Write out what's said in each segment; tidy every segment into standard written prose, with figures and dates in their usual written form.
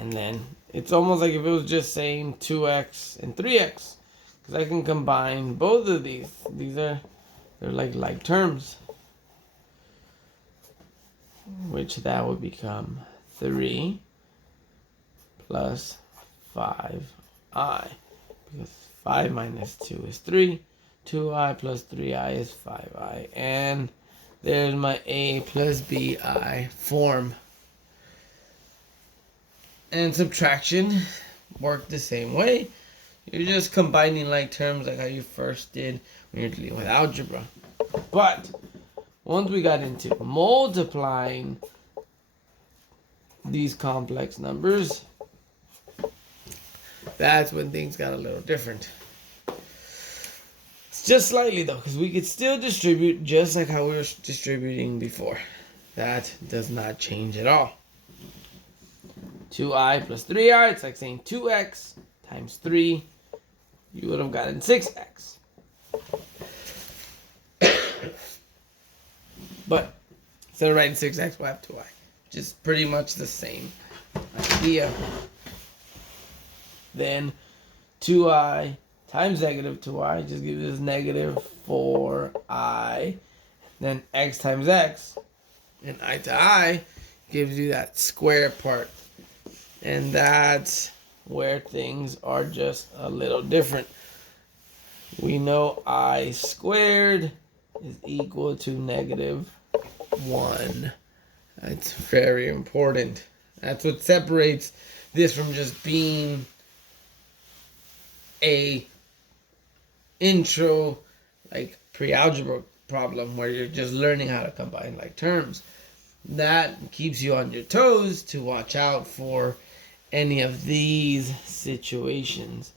And then it's almost like if it was just saying 2x and 3x. Because I can combine both of these. They're like terms. Which that would become 3 plus 5i. Because 5 minus 2 is 3. 2i plus 3i is 5i. And there's my a plus bi form. And subtraction work the same way. You're just combining like terms like how you first did when you're dealing with algebra. But once we got into multiplying these complex numbers, that's when things got a little different. It's just slightly though, because we could still distribute just like how we were distributing before. That does not change at all. 2i plus 3i, it's like saying 2x times 3. You would have gotten 6x. But instead of writing 6x, we'll have 2i. Which is pretty much the same idea. Then 2i times negative 2i just gives us negative 4i. Then x times x, and I to I, gives you that square part. And that's where things are just a little different. We know I squared is equal to negative 1. That's very important. That's what separates this from just being a intro, like pre-algebra problem where you're just learning how to combine like terms. That keeps you on your toes to watch out for any of these situations.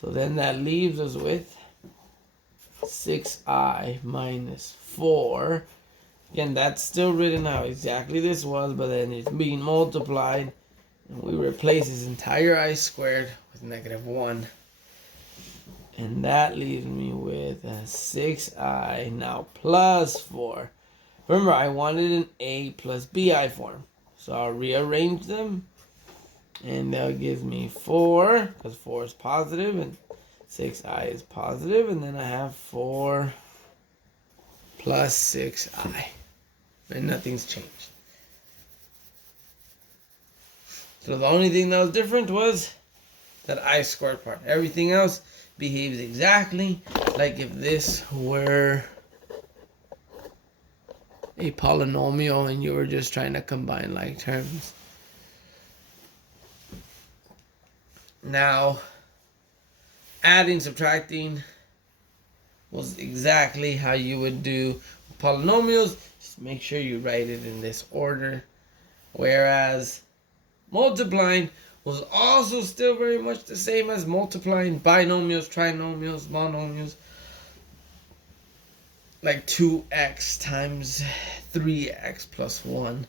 So then that leaves us with 6i minus 4. Again, that's still written how exactly this was, but then it's being multiplied. And we replace this entire I squared with negative 1. And that leaves me with 6i now plus 4. Remember, I wanted an a plus bi form. So I'll rearrange them. And that gives me 4, because 4 is positive, and 6i is positive. And then I have 4 plus 6i. And nothing's changed. So the only thing that was different was that I squared part. Everything else behaves exactly like if this were a polynomial and you were just trying to combine like terms. Now, adding, subtracting was exactly how you would do polynomials. Just make sure you write it in this order. Whereas multiplying was also still very much the same as multiplying binomials, trinomials, monomials. Like 2x times 3x plus 1.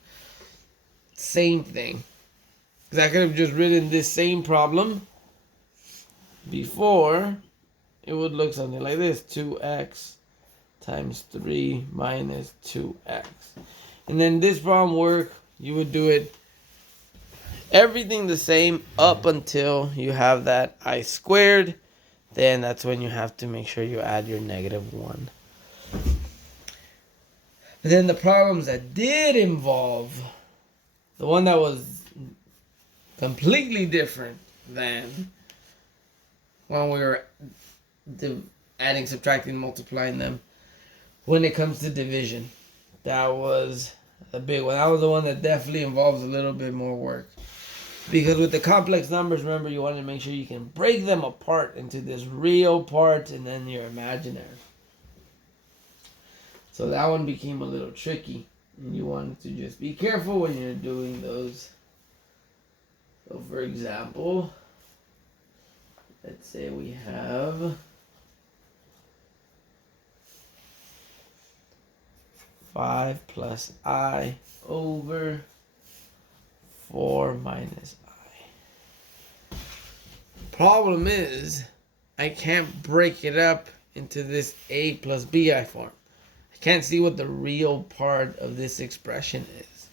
Same thing. Because I could have just written this same problem before. It would look something like this. 2x times 3 minus 2x. And then this problem work, you would do it everything the same up until you have that I squared. Then that's when you have to make sure you add your negative 1. But then the problems that did involve, the one that was completely different than when we were adding, subtracting, multiplying them, when it comes to division, that was a big one. That was the one that definitely involves a little bit more work. Because with the complex numbers, remember, you want to make sure you can break them apart into this real part and then your imaginary. So that one became a little tricky. And you wanted to just be careful when you're doing those. So for example, let's say we have 5 plus I over 4 minus I. Problem is, I can't break it up into this a plus bi form. I can't see what the real part of this expression is.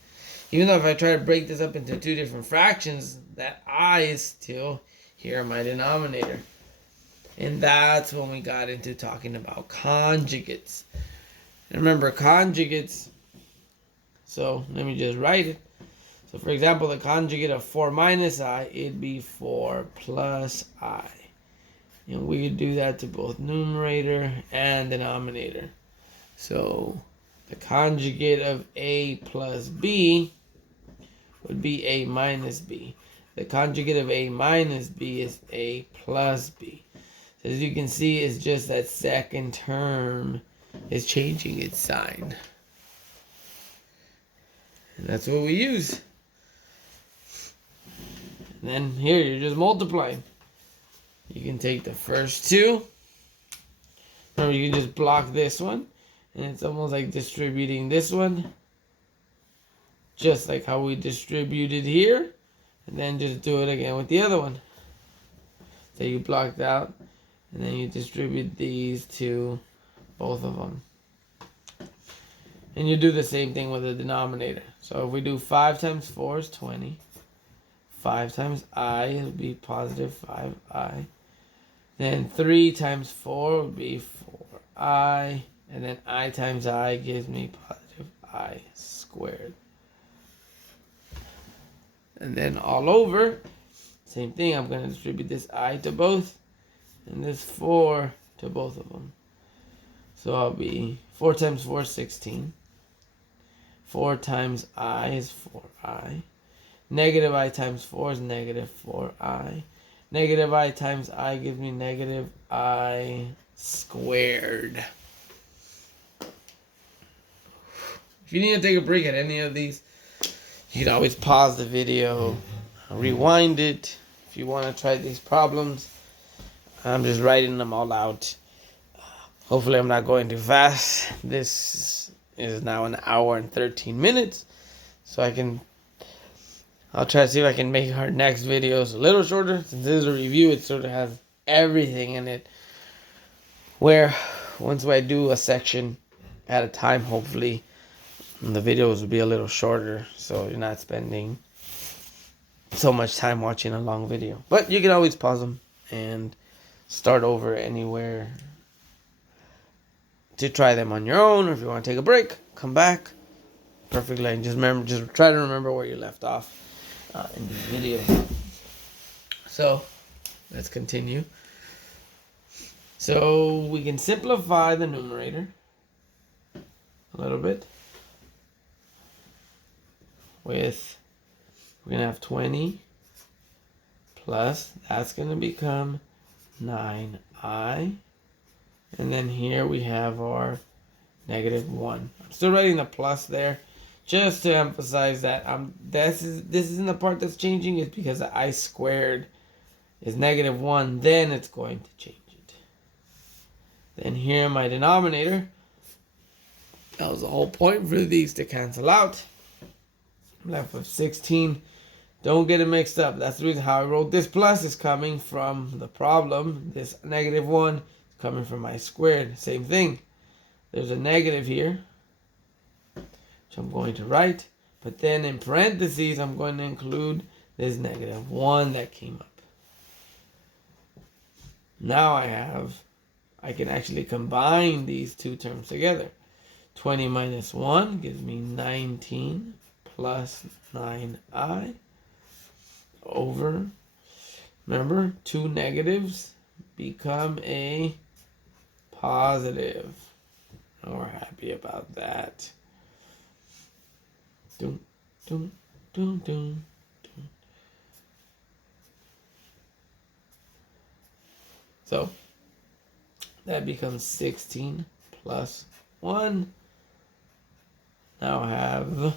Even though if I try to break this up into two different fractions, that I is still here in my denominator. And that's when we got into talking about conjugates. And remember, conjugates, so let me just write it. So for example, the conjugate of 4 minus I, it'd be 4 plus I. And we could do that to both numerator and denominator. So the conjugate of A plus B would be A minus B. The conjugate of A minus B is A plus B. So as you can see, it's just that second term is changing its sign. And that's what we use. And then here, you're just multiplying. You can take the first two. Remember, you can just block this one. And it's almost like distributing this one. Just like how we distributed here. And then just do it again with the other one. So you blocked out. And then you distribute these to both of them. And you do the same thing with the denominator. So if we do 5 times 4 is 20. 5 times I will be positive 5I. Then 3 times 4 would be 4I. And then I times I gives me positive I squared. And then all over, same thing. I'm going to distribute this I to both. And this 4 to both of them. So I'll be 4 times 4 is 16. 4 times I is 4I. Negative I times 4 is negative 4I. Negative I times I gives me negative I squared. If you need to take a break at any of these, you can always pause the video, rewind it. If you want to try these problems, I'm just writing them all out. Hopefully I'm not going too fast. This is now an hour and 13 minutes. So I'll try to see if I can make our next videos a little shorter. Since this is a review, it sort of has everything in it. Where once I do a section at a time, hopefully the videos will be a little shorter. So you're not spending so much time watching a long video. But you can always pause them and start over anywhere to try them on your own, or if you want to take a break, come back. Perfect line. Just try to remember where you left off in the video. So let's continue. So we can simplify the numerator a little bit. We're gonna have 20 plus, that's gonna become 9I. And then here we have our negative 1. I'm still writing the plus there just to emphasize that this isn't the part that's changing. It's because the I squared is negative 1. Then it's going to change it. Then here my denominator. That was the whole point for these to cancel out. I'm left with 16. Don't get it mixed up. That's the reason how I wrote this plus is coming from the problem. This negative 1 coming from I squared. Same thing. There's a negative here, which I'm going to write. But then in parentheses, I'm going to include this negative 1 that came up. Now I can actually combine these two terms together. 20 minus 1 gives me 19 plus 9I over, remember, two negatives become a positive. And we're happy about that. Dun, dun, dun, dun, dun. So that becomes 16 plus 1. Now I have, let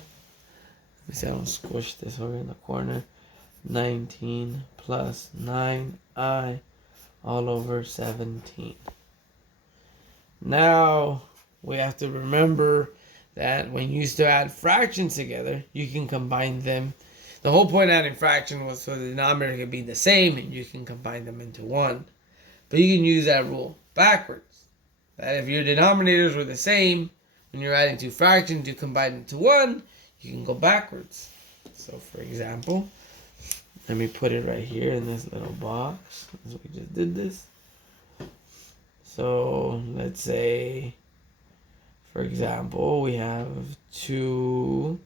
me see, I don't squish this over in the corner. 19 plus 9I all over 17. Now we have to remember that when you used to add fractions together, you can combine them. The whole point of adding fraction was so the denominator could be the same and you can combine them into one. But you can use that rule backwards. That if your denominators were the same, when you're adding two fractions, you combine them to one, you can go backwards. So for example, let me put it right here in this little box. So we just did this. So let's say, for example, we have 2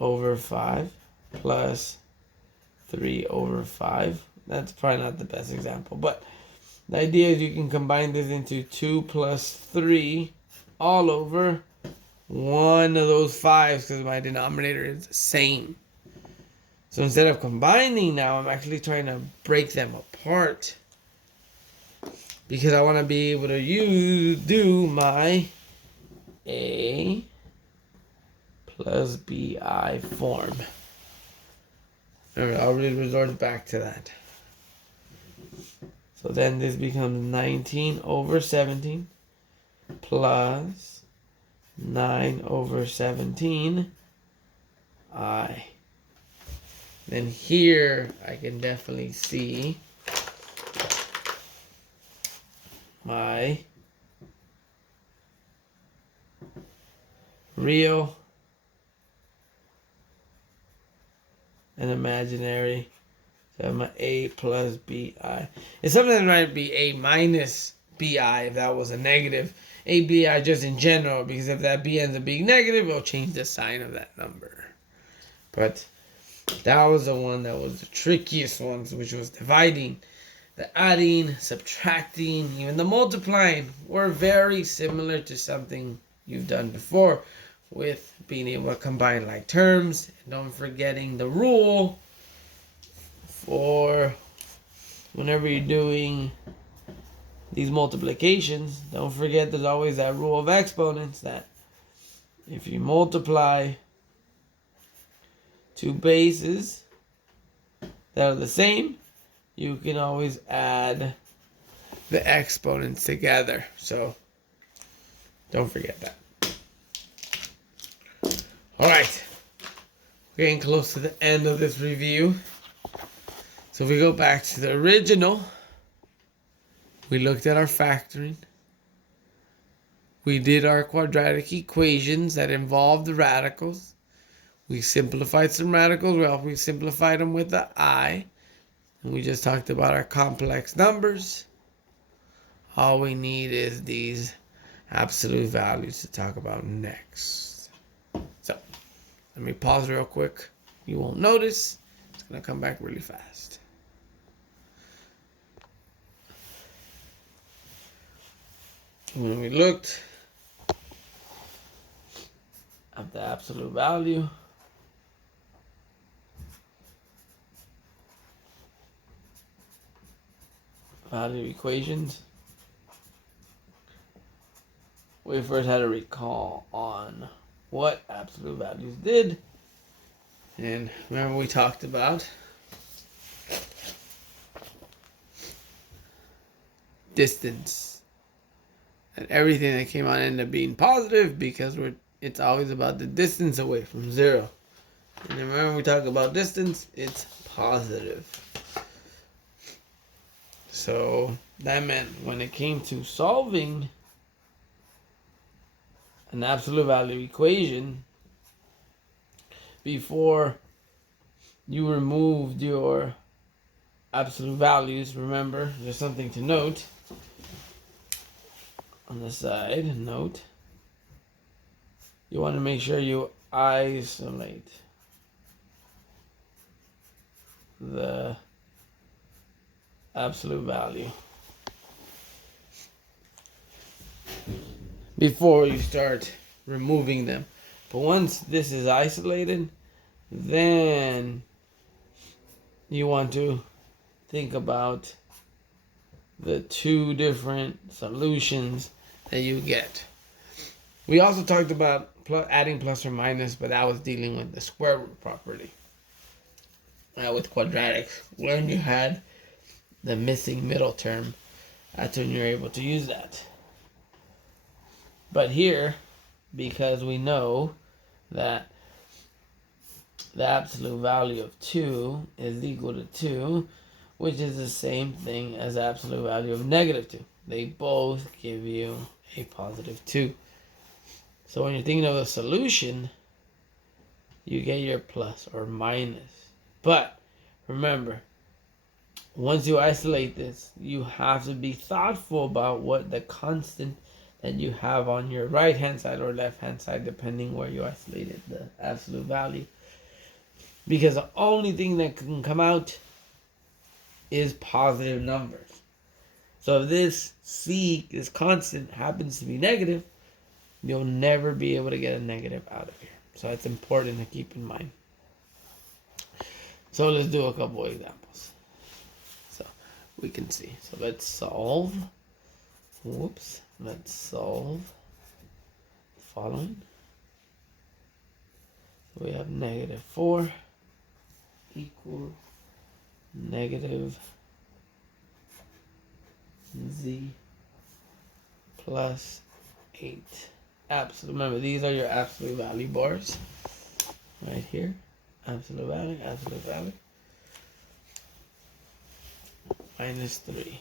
over 5 plus 3 over 5. That's probably not the best example, but the idea is you can combine this into 2 plus 3 all over one of those 5s, because my denominator is the same. So instead of combining now, I'm actually trying to break them apart, because I want to be able to do my A plus BI form. Remember, I'll resort back to that. So then this becomes 19 over 17 plus 9 over 17 I. Then here I can definitely see my real and imaginary. So my A plus BI. It's something that might be A minus BI if that was a negative. ABI just in general, because if that B ends up being negative, it'll change the sign of that number. But that was the one that was the trickiest one, which was dividing. The adding, subtracting, even the multiplying were very similar to something you've done before, with being able to combine like terms. And don't forgetting the rule for whenever you're doing these multiplications, don't forget there's always that rule of exponents, that if you multiply two bases that are the same, you can always add the exponents together. So don't forget that. Alright, we're getting close to the end of this review. So if we go back to the original, we looked at our factoring. We did our quadratic equations that involved the radicals. We simplified some radicals. Well, we simplified them with the I. And we just talked about our complex numbers. All we need is these absolute values to talk about next. So, let me pause real quick. You won't notice. It's going to come back really fast. When we looked at the absolute value, value equations, we first had to recall on what absolute values did. And remember, we talked about distance. And everything that came out ended up being positive, because it's always about the distance away from 0. And then remember, we talk about distance, it's positive. So that meant when it came to solving an absolute value equation, before you removed your absolute values, remember, there's something to note. On the side, note, you want to make sure you isolate the absolute value before you start removing them. But once this is isolated, then you want to think about the two different solutions that you get. We also talked about adding plus or minus, but that was dealing with the square root property. With quadratics, when you had the missing middle term, that's when you're able to use that. But here, because we know that the absolute value of 2 is equal to 2, which is the same thing as the absolute value of negative 2. They both give you a positive 2. So when you're thinking of a solution, you get your plus or minus. But remember, once you isolate this, you have to be thoughtful about what the constant that you have on your right hand side or left hand side, depending where you isolated the absolute value. Because the only thing that can come out is positive numbers. So if this C, this constant, happens to be negative, you'll never be able to get a negative out of here. So it's important to keep in mind. So let's do a couple examples so we can see. So let's solve. Let's solve the following. So we have -4 equal negative z plus 8. Absolute. Remember, these are your absolute value bars right here. Absolute value, -3.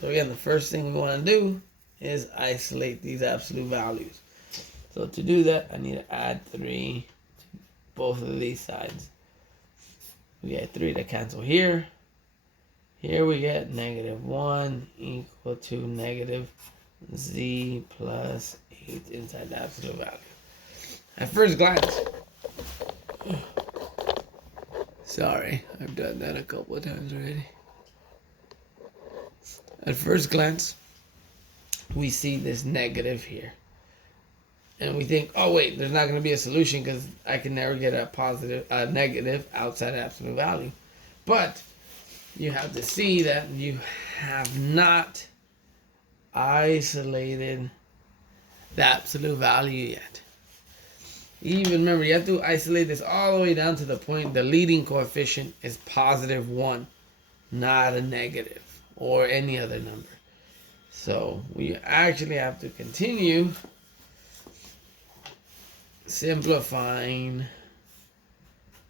So again, the first thing we want to do is isolate these absolute values. So to do that, I need to add 3 to both of these sides. We get 3 to cancel here. Here we get -1 equal to negative z plus 8 inside the absolute value. At first glance, sorry, I've done that a couple of times already. At first glance, we see this negative here. And we think, oh wait, there's not going to be a solution because I can never get a negative outside absolute value. But you have to see that you have not isolated the absolute value yet. Even remember, you have to isolate this all the way down to the point the leading coefficient is +1, not a negative or any other number. So we actually have to continue simplifying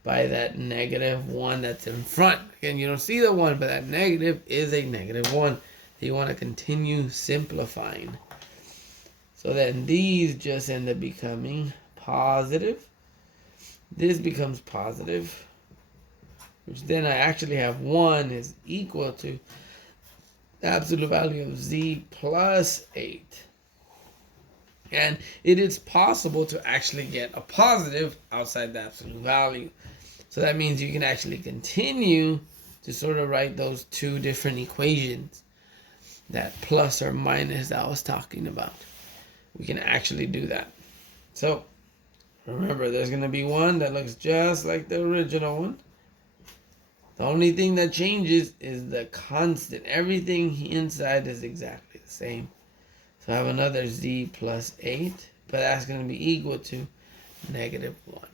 by that -1 that's in front. Again, you don't see the 1, but that negative is a -1. You want to continue simplifying. So then these just end up becoming positive. This becomes positive, which then I actually have 1 is equal to the absolute value of z plus 8. And it is possible to actually get a positive outside the absolute value. So that means you can actually continue to sort of write those two different equations, that plus or minus that I was talking about. We can actually do that. So remember, there's going to be one that looks just like the original one. The only thing that changes is the constant. Everything inside is exactly the same. So I have another z plus 8, but that's going to be equal to -1.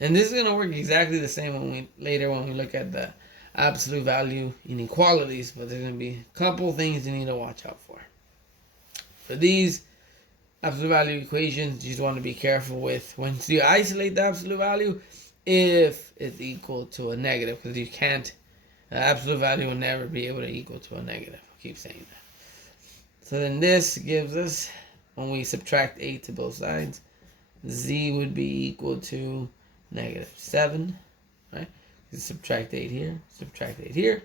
And this is going to work exactly the same when we look at the absolute value inequalities, but there's going to be a couple things you need to watch out for. For these absolute value equations, you just want to be careful with once you isolate the absolute value, if it's equal to a negative, because you can't, the absolute value will never be able to equal to a negative. I'll keep saying that. So then this gives us, when we subtract 8 to both sides, z would be equal to -7, right? You subtract 8 here, subtract 8 here,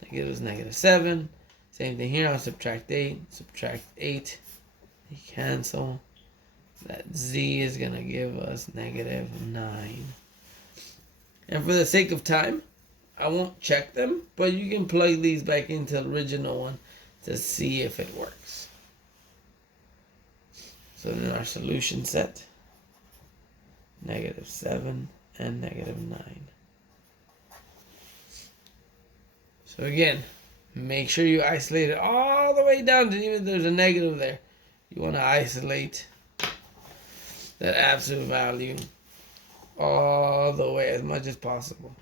that gives us -7. Same thing here, I'll subtract 8, subtract 8, they cancel. That z is going to give us -9. And for the sake of time, I won't check them, but you can plug these back into the original one to see if it works. So then our solution set, -7 and -9. So again, make sure you isolate it all the way down to even if there's a negative there. You want to isolate that absolute value all the way as much as possible.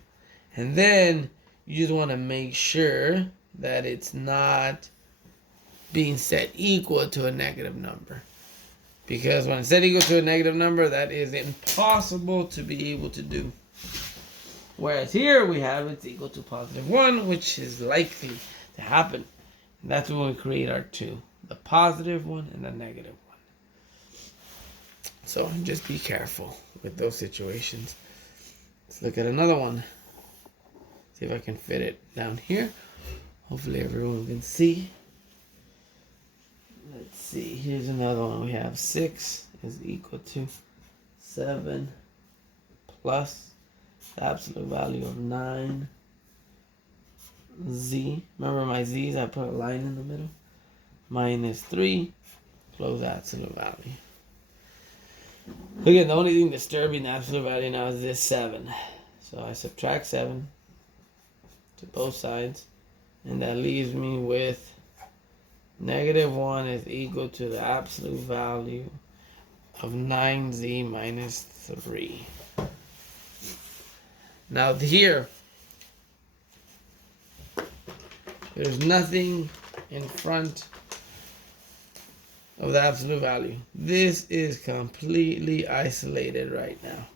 And then you just want to make sure that it's not being set equal to a negative number. Because when it's set equal to a negative number, that is impossible to be able to do. Whereas here we have it's equal to +1, which is likely to happen. And that's when we create our two, the positive one and the negative one. So just be careful with those situations. Let's look at another one. See if I can fit it down here. Hopefully everyone can see. Let's see, here's another one. We have 6 is equal to 7 plus the absolute value of 9 z. Remember my z's, I put a line in the middle. Minus 3, close absolute value. Again, the only thing disturbing the absolute value now is this 7. So I subtract 7 to both sides, and that leaves me with negative 1 is equal to the absolute value of 9z minus 3. Now here, there's nothing in front of the absolute value. This is completely isolated right now.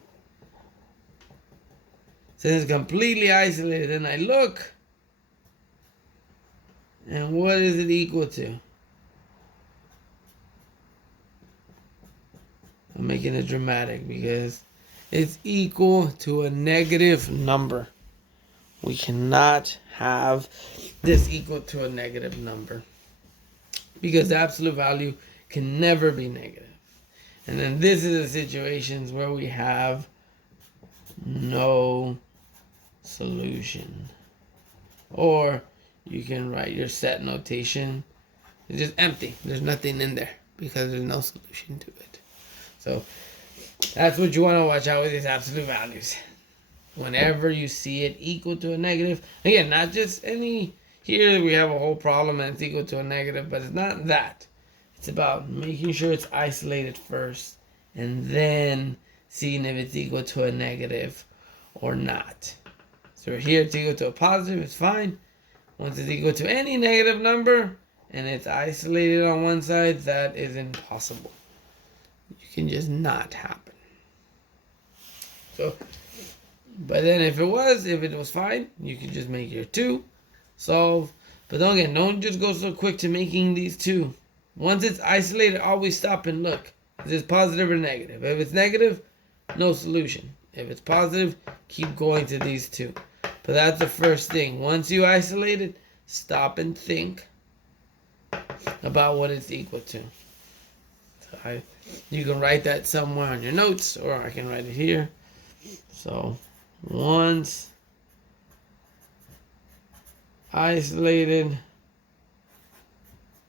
Since it's completely isolated, then I look, and what is it equal to? I'm making it dramatic because it's equal to a negative number. We cannot have this equal to a negative number because the absolute value can never be negative. And then this is the situations where we have no solution. Or you can write your set notation. It's just empty. There's nothing in there because there's no solution to it. So that's what you want to watch out with these absolute values. Whenever you see it equal to a negative, again, not just any, here we have a whole problem and it's equal to a negative, but it's not that. It's about making sure it's isolated first and then seeing if it's equal to a negative or not. So here it's equal to a positive, it's fine. Once it's equal to any negative number and it's isolated on one side, that is impossible. You can just not happen. So, but then if it was fine, you could just make your 2, solve. But don't just go so quick to making these 2. Once it's isolated, always stop and look. Is it positive or negative? If it's negative, no solution. If it's positive, keep going to these 2. But that's the first thing. Once you isolate it, stop and think about what it's equal to. So you can write that somewhere on your notes, or I can write it here. So once isolated,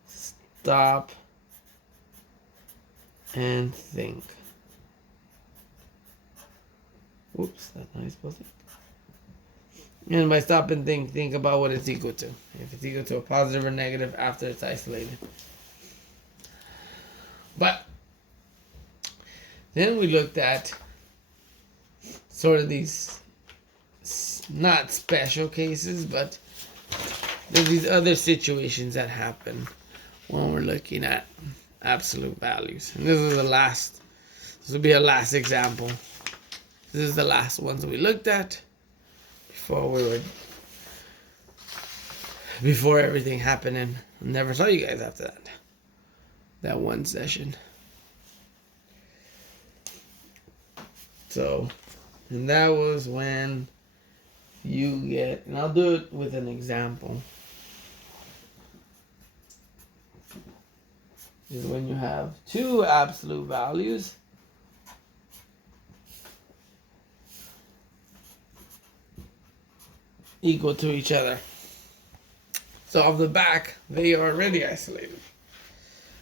stop and think. Oops, that's not supposed to. And by stop and think about what it's equal to. If it's equal to a positive or negative after it's isolated. But then we looked at sort of these not special cases, but there's these other situations that happen when we're looking at absolute values. And this will be a last example. This is the last ones we looked at before everything happened, and never saw you guys after that one session. So, and that was when you get, and I'll do it with an example, is when you have 2 absolute values equal to each other. So off the back, they are already isolated.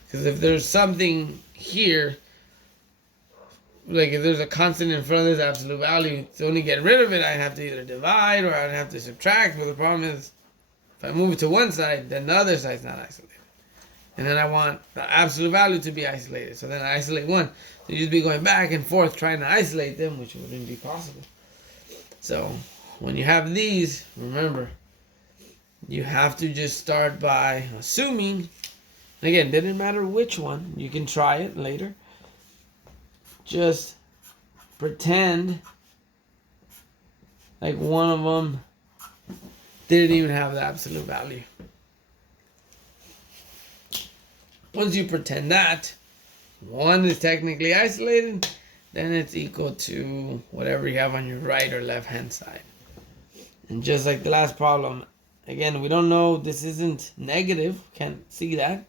Because if there's something here, like if there's a constant in front of this absolute value, to only get rid of it, I'd have to either divide or I'd have to subtract. But the problem is, if I move it to one side, then the other side's not isolated. And then I want the absolute value to be isolated. So then I isolate one. So you just be going back and forth trying to isolate them, which wouldn't be possible. So when you have these, remember, you have to just start by assuming, and again, didn't matter which one, you can try it later. Just pretend like one of them didn't even have the absolute value. Once you pretend that, 1 is technically isolated, then it's equal to whatever you have on your right or left hand side. And just like the last problem, again, we don't know, this isn't negative, can't see that.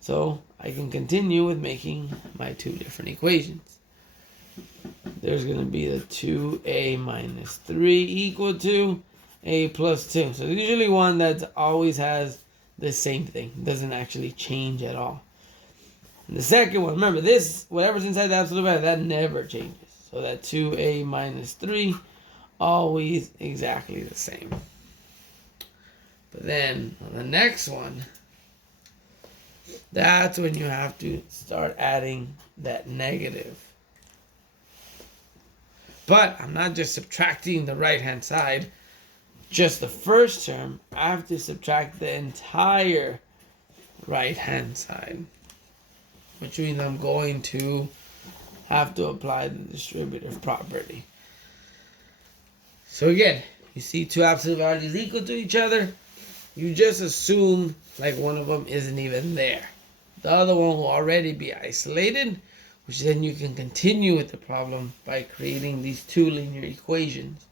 So I can continue with making my two different equations. There's going to be the 2a minus 3 equal to a plus 2. So usually one that always has the same thing, doesn't actually change at all. And the second one, remember this, whatever's inside the absolute value, that never changes. So that 2a minus 3, always exactly the same. But then on the next one, that's when you have to start adding that negative. But I'm not just subtracting the right hand side, just the first term. I have to subtract the entire right hand side, which means I'm going to have to apply the distributive property. So again, you see two absolute values equal to each other, you just assume like one of them isn't even there. The other one will already be isolated, which then you can continue with the problem by creating these two linear equations.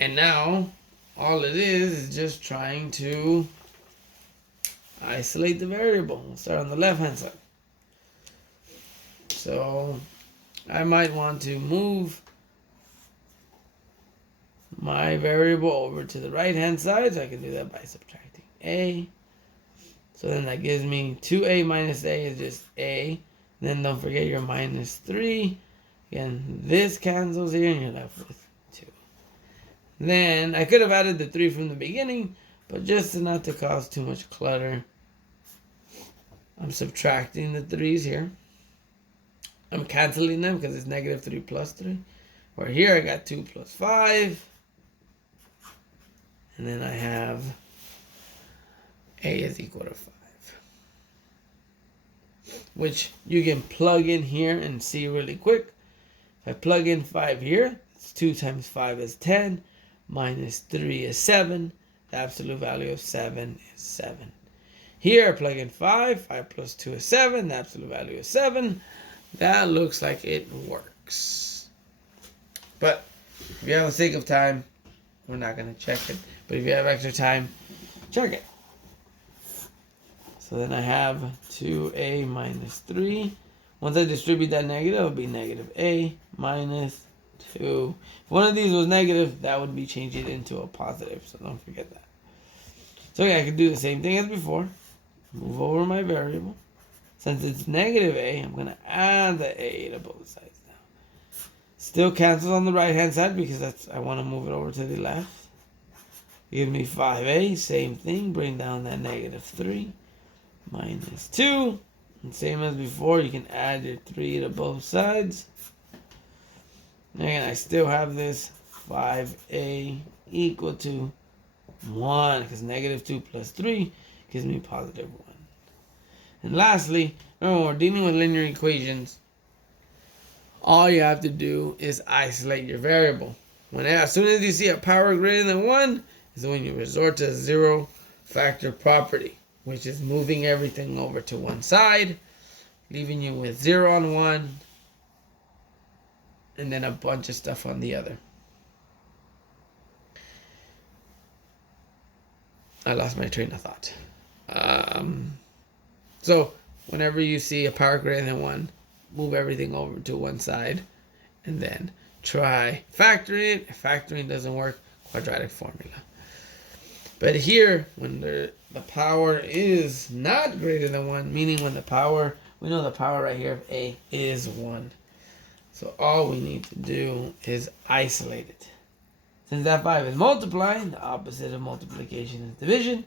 And now, all it is just trying to isolate the variable. We'll start on the left-hand side. So, I might want to move my variable over to the right-hand side, so I can do that by subtracting a. So then that gives me 2a minus a is just a. And then don't forget your minus 3. Again, this cancels here and you're left with 2. Then I could have added the 3 from the beginning, but just not to cause too much clutter, I'm subtracting the 3's here. I'm canceling them because it's negative 3 plus 3. Where here I got 2 plus 5. And then I have a is equal to 5. Which you can plug in here and see really quick. If I plug in 5 here, it's 2 times 5 is 10, minus 3 is 7. The absolute value of 7 is 7. Here I plug in 5, 5 plus 2 is 7, the absolute value is 7. That looks like it works. But if you have the sake of time, we're not going to check it. But if you have extra time, check it. So then I have 2a minus 3. Once I distribute that negative, it'll be negative a minus 2. If one of these was negative, that would be changing it into a positive. So don't forget that. So yeah, I can do the same thing as before. Move over my variable. Since it's negative a, I'm going to add the a to both sides now. Still cancels on the right hand side because I want to move it over to the left. Give me 5a, same thing, bring down that negative 3, minus 2, and same as before, you can add your 3 to both sides. And I still have this 5a equal to 1, because negative 2 plus 3 gives me positive 1. And lastly, remember when we're dealing with linear equations, all you have to do is isolate your variable. As soon as you see a power greater than 1, is when you resort to zero factor property, which is moving everything over to one side, leaving you with 0 on one, and then a bunch of stuff on the other. I lost my train of thought. So whenever you see a power greater than 1, move everything over to one side, and then try factoring it. If factoring doesn't work, quadratic formula. But here, when the power is not greater than 1, meaning when the power, we know the power right here of a is 1. So all we need to do is isolate it. Since that 5 is multiplying, the opposite of multiplication is division.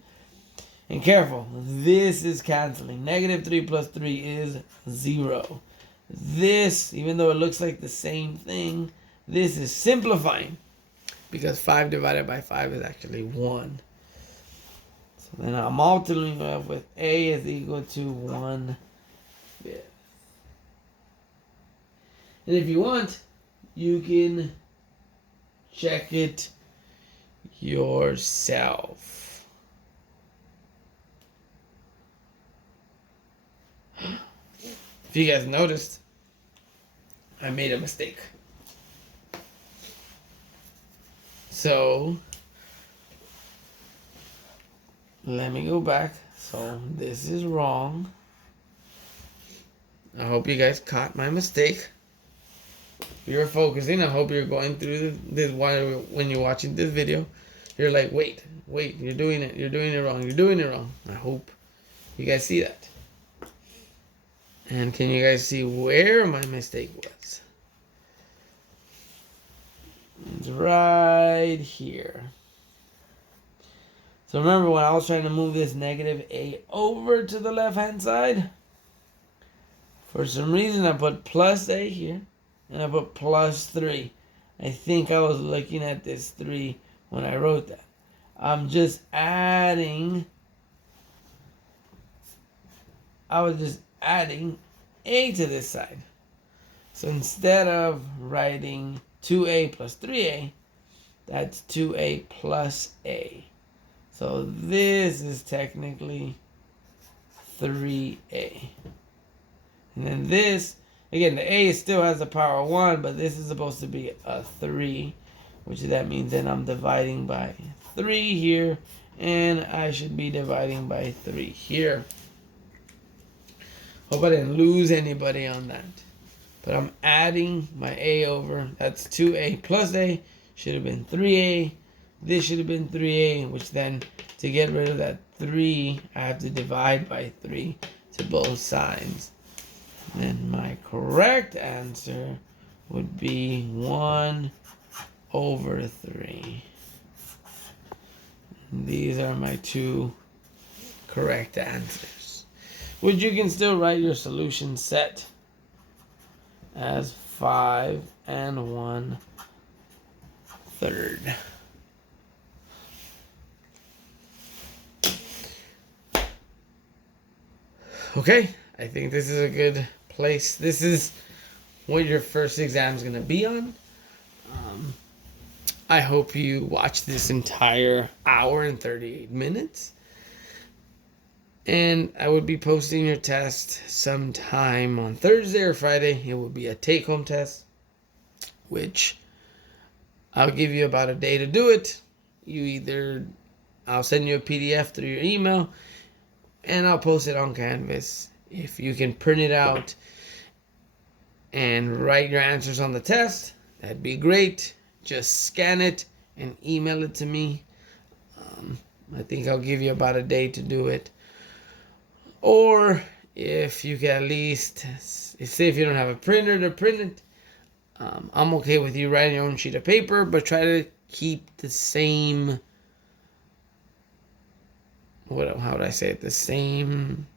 And careful, this is canceling. Negative 3 plus 3 is 0. This, even though it looks like the same thing, this is simplifying. Because 5 divided by 5 is actually 1. So then I'm multiplying it with a is equal to 1/5. And if you want, you can check it yourself. If you guys noticed, I made a mistake. So let me go back. So this is wrong. I hope you guys caught my mistake. You're focusing. I hope you're going through this while when you're watching this video. You're like, wait, you're doing it. You're doing it wrong. You're doing it wrong. I hope you guys see that. And can you guys see where my mistake was? It's right here. So remember when I was trying to move this negative a over to the left hand side? For some reason I put plus a here. And I put plus 3. I think I was looking at this 3 when I wrote that. I'm just adding. I was just adding a to this side. So instead of writing 2a plus 3a, that's 2a plus a. So this is technically 3a. And then this, again, the a still has the power 1, but this is supposed to be a 3, which that means then I'm dividing by 3 here, and I should be dividing by 3 here. Hope I didn't lose anybody on that. But I'm adding my a over. That's 2a plus a. Should have been 3a. This should have been 3a, which then, to get rid of that 3, I have to divide by 3 to both sides. And then my correct answer would be 1 over 3. And these are my 2 correct answers. Which you can still write your solution set as 5 and 1/3. Okay, I think this is a good place. This is what your first exam is going to be on. I hope you watch this entire hour and 38 minutes. And I would be posting your test sometime on Thursday or Friday. It will be a take-home test, which I'll give you about a day to do it. I'll send you a PDF through your email, and I'll post it on Canvas. If you can print it out and write your answers on the test, that'd be great. Just scan it and email it to me. I think I'll give you about a day to do it. Or if you can at least, say if you don't have a printer to print it, I'm okay with you writing your own sheet of paper, but try to keep the same, how would I say it? The same